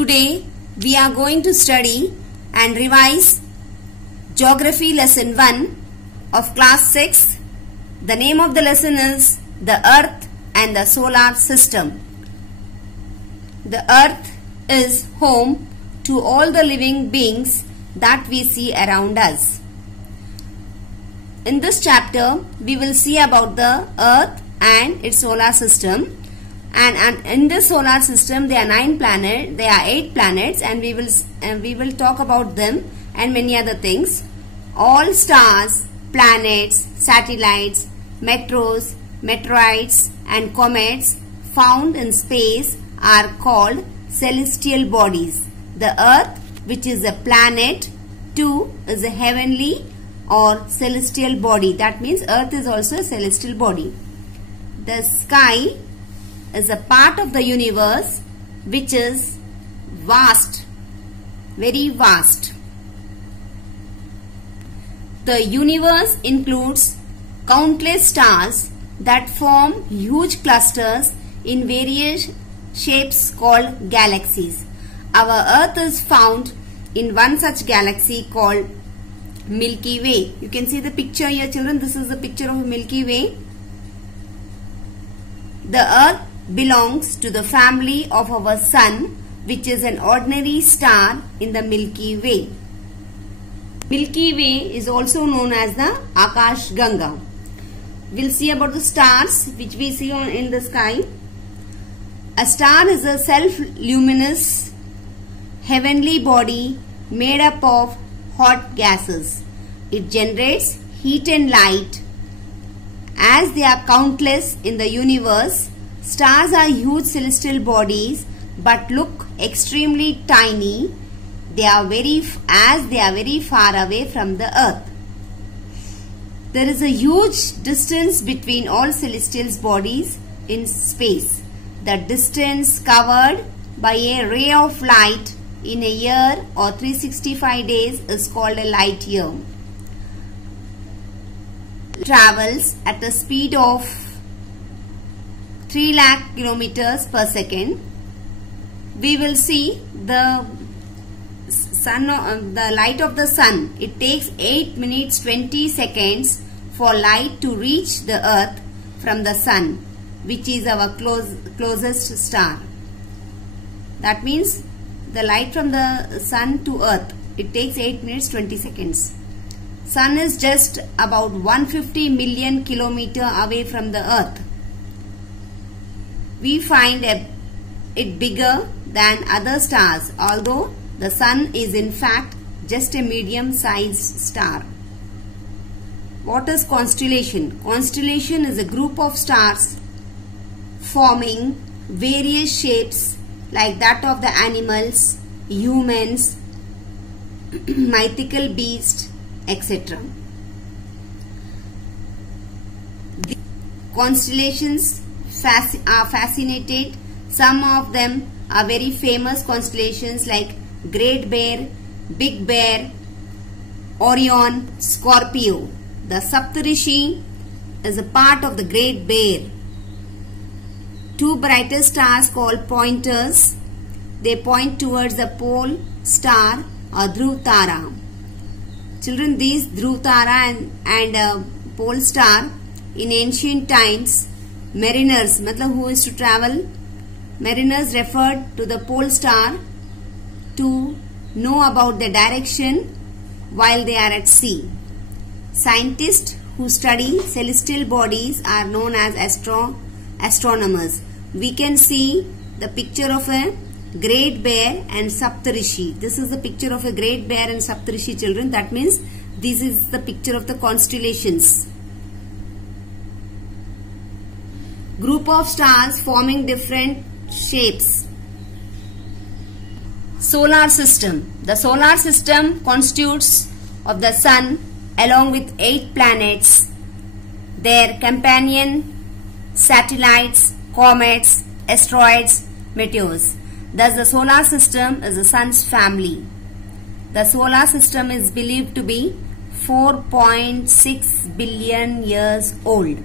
Today we are going to study and revise Geography Lesson 1 of Class 6. The name of the lesson is The Earth and the Solar System. The Earth is home to all the living beings that we see around us. In this chapter, we will see about the Earth and its solar system. And in this solar system, there are 8 planets, and we will talk about them and many other things. All stars, planets, satellites, meteoroids, and comets found in space are called celestial bodies. The Earth, which is a planet, too, is a heavenly or celestial body. That means Earth is also a celestial body. The sky is a part of the universe which is vast, very vast. The universe includes countless stars that form huge clusters in various shapes called galaxies. Our Earth is found in one such galaxy called Milky Way. You can see the picture here, children. This is the picture of Milky Way. The Earth belongs to the family of our Sun, which is an ordinary star in the Milky Way. Milky Way is also known as the Akash Ganga. We'll see about the stars which we see in the sky. A star is a self-luminous heavenly body made up of hot gases. It generates heat and light. As they are countless in the universe, stars are huge celestial bodies but look extremely tiny. They are very far away from the Earth. There is a huge distance between all celestial bodies in space. The distance covered by a ray of light in a year or 365 days is called a light year. It travels at a speed of 3 lakh kilometers per second. We will see the light of the sun. It takes 8 minutes 20 seconds for light to reach the Earth from the sun, which is our closest star. That means the light from the sun to Earth, it takes 8 minutes 20 seconds. Sun is just about 150 million kilometers away from the Earth. We find it bigger than other stars, although the sun is in fact just a medium-sized star. What is constellation? Constellation is a group of stars forming various shapes like that of the animals, humans, mythical beasts, etc. The constellations are fascinated. Some of them are very famous constellations like Great Bear, Big Bear, Orion, Scorpio. The Saptarishi is a part of the Great Bear. 2 brighter stars called pointers. They point towards the pole star or Dhruv Tara. Children, these Dhruv Tara and pole star, in ancient times, mariners, who used to travel, mariners referred to the pole star to know about the direction while they are at sea. Scientists who study celestial bodies are known as astronomers. We can see the picture of a Great Bear and Saptarishi. This is the picture of a Great Bear and Saptarishi, children. That means this is the picture of the constellations. Group of stars forming different shapes. Solar system. The solar system constitutes of the sun along with 8 planets, their companion satellites, comets, asteroids, meteors. Thus the solar system is the sun's family. The solar system is believed to be 4.6 billion years old.